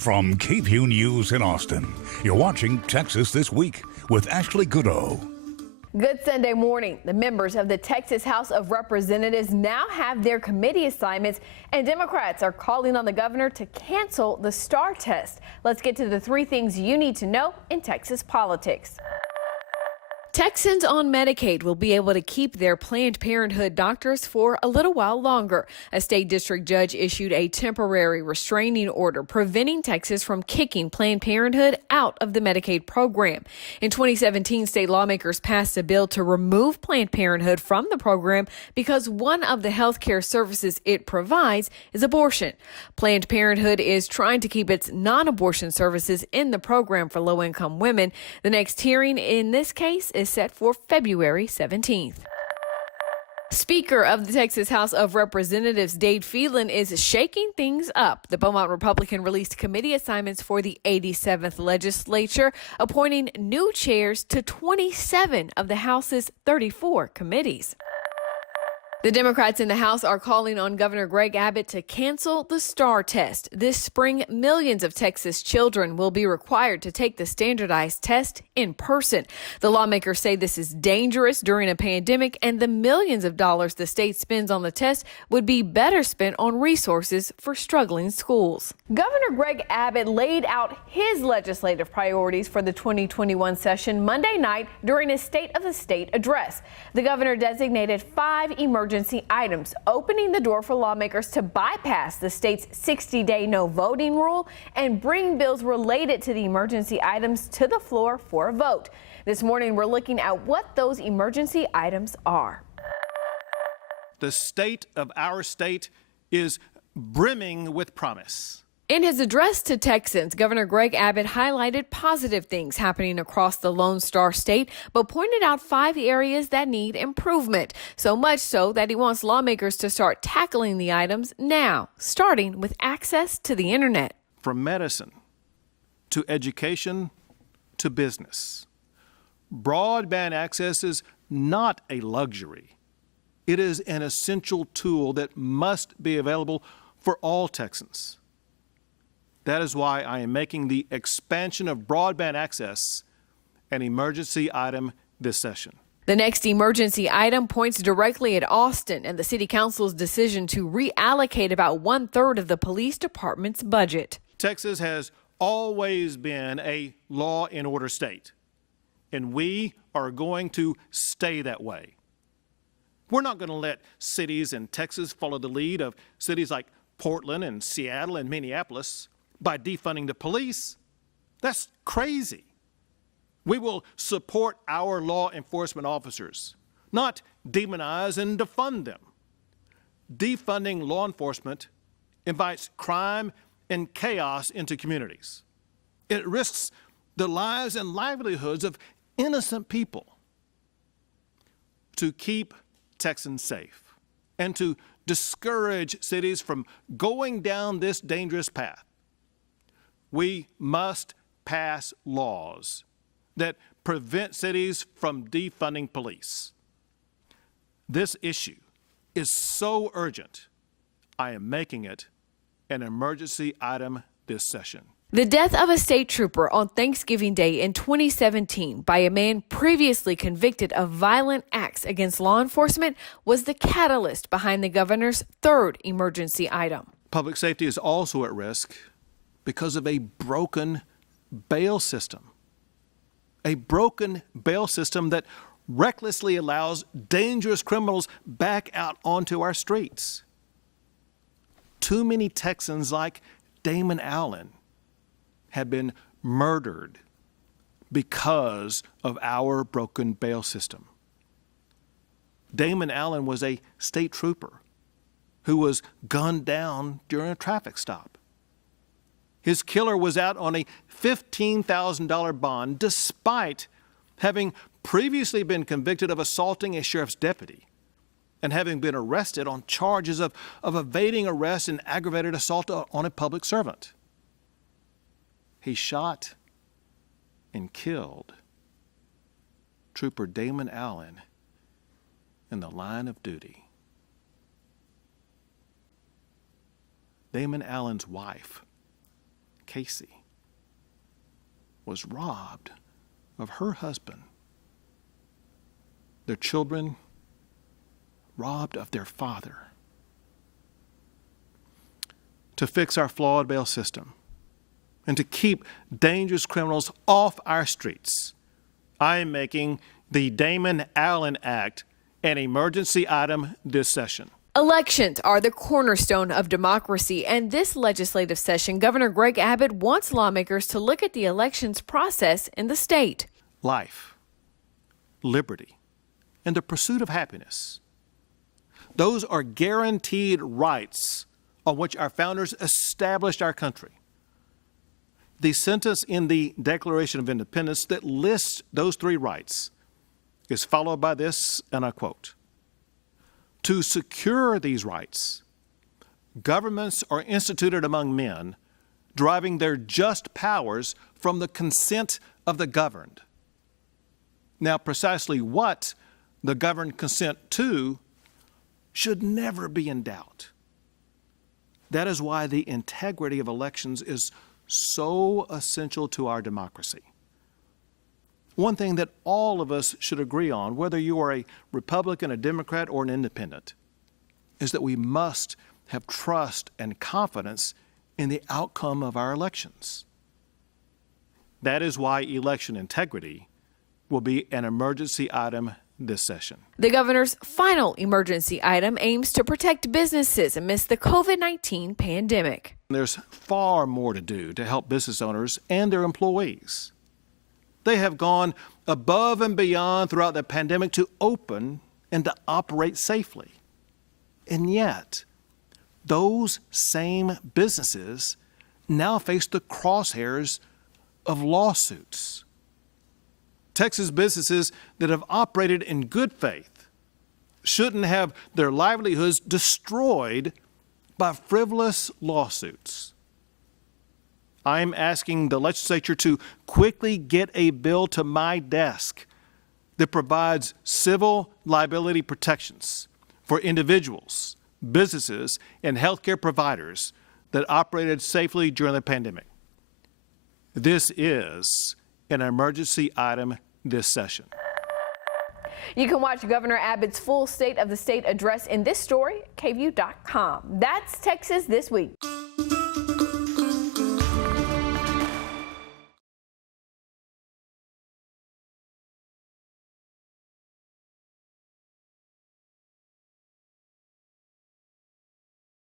From KVUE News in Austin, you're watching Texas This Week with Ashley Goodo. Good Sunday morning. The members of the Texas House of Representatives now have their committee assignments, and Democrats are calling on the governor to cancel the STAAR test. Let's get to the three things you need to know in Texas politics. Texans on Medicaid will be able to keep their Planned Parenthood doctors for a little while longer. A state district judge issued a temporary restraining order preventing Texas from kicking Planned Parenthood out of the Medicaid program. In 2017, state lawmakers passed a bill to remove Planned Parenthood from the program because one of the health care services it provides is abortion. Planned Parenthood is trying to keep its non-abortion services in the program for low-income women. The next hearing in this case is set for February 17th. Speaker of the Texas House of Representatives Dade Phelan is shaking things up. The Beaumont Republican released committee assignments for the 87th legislature, appointing new chairs to 27 of the House's 34 committees. The Democrats in the House are calling on Governor Greg Abbott to cancel the STAAR test. This spring, millions of Texas children will be required to take the standardized test in person. The lawmakers say this is dangerous during a pandemic, and the millions of dollars the state spends on the test would be better spent on resources for struggling schools. Governor Greg Abbott laid out his legislative priorities for the 2021 session Monday night during his State of the State address. The governor designated 5 emergency items, opening the door for lawmakers to bypass the state's 60-day no voting rule and bring bills related to the emergency items to the floor for a vote. This morning, we're looking at what those emergency items are. The state of our state is brimming with promise. In his address to Texans, Governor Greg Abbott highlighted positive things happening across the Lone Star State, but pointed out 5 areas that need improvement. So much so that he wants lawmakers to start tackling the items now, starting with access to the internet. From medicine to education to business, broadband access is not a luxury. It is an essential tool that must be available for all Texans. That is why I am making the expansion of broadband access an emergency item this session. The next emergency item points directly at Austin and the City Council's decision to reallocate about 1/3 of the police department's budget. Texas has always been a law and order state, and we are going to stay that way. We're not going to let cities in Texas follow the lead of cities like Portland and Seattle and Minneapolis by defunding the police. That's crazy. We will support our law enforcement officers, not demonize and defund them. Defunding law enforcement invites crime and chaos into communities. It risks the lives and livelihoods of innocent people. To keep Texans safe and to discourage cities from going down this dangerous path, we must pass laws that prevent cities from defunding police. This issue is so urgent, I am making it an emergency item this session. The death of a state trooper on Thanksgiving Day in 2017 by a man previously convicted of violent acts against law enforcement was the catalyst behind the governor's 3rd emergency item. Public safety is also at risk because of a broken bail system. A broken bail system that recklessly allows dangerous criminals back out onto our streets. Too many Texans like Damon Allen have been murdered because of our broken bail system. Damon Allen was a state trooper who was gunned down during a traffic stop. His killer was out on a $15,000 bond despite having previously been convicted of assaulting a sheriff's deputy and having been arrested on charges of evading arrest and aggravated assault on a public servant. He shot and killed Trooper Damon Allen in the line of duty. Damon Allen's wife Casey was robbed of her husband, their children robbed of their father. To fix our flawed bail system and to keep dangerous criminals off our streets, I am making the Damon Allen Act an emergency item this session. Elections are the cornerstone of democracy, and this legislative session, Governor Greg Abbott wants lawmakers to look at the elections process in the state. Life, liberty, and the pursuit of happiness. Those are guaranteed rights on which our founders established our country. The sentence in the Declaration of Independence that lists those three rights is followed by this, and I quote, "To secure these rights, governments are instituted among men, deriving their just powers from the consent of the governed." Now, precisely what the governed consent to should never be in doubt. That is why the integrity of elections is so essential to our democracy. One thing that all of us should agree on, whether you are a Republican, a Democrat, or an independent, is that we must have trust and confidence in the outcome of our elections. That is why election integrity will be an emergency item this session. The governor's final emergency item aims to protect businesses amidst the COVID-19 pandemic. There's far more to do to help business owners and their employees. They have gone above and beyond throughout the pandemic to open and to operate safely. And yet, those same businesses now face the crosshairs of lawsuits. Texas businesses that have operated in good faith shouldn't have their livelihoods destroyed by frivolous lawsuits. I'm asking the legislature to quickly get a bill to my desk that provides civil liability protections for individuals, businesses, and healthcare providers that operated safely during the pandemic. This is an emergency item this session. You can watch Governor Abbott's full State of the State address in this story, KVUE.com. That's Texas This Week.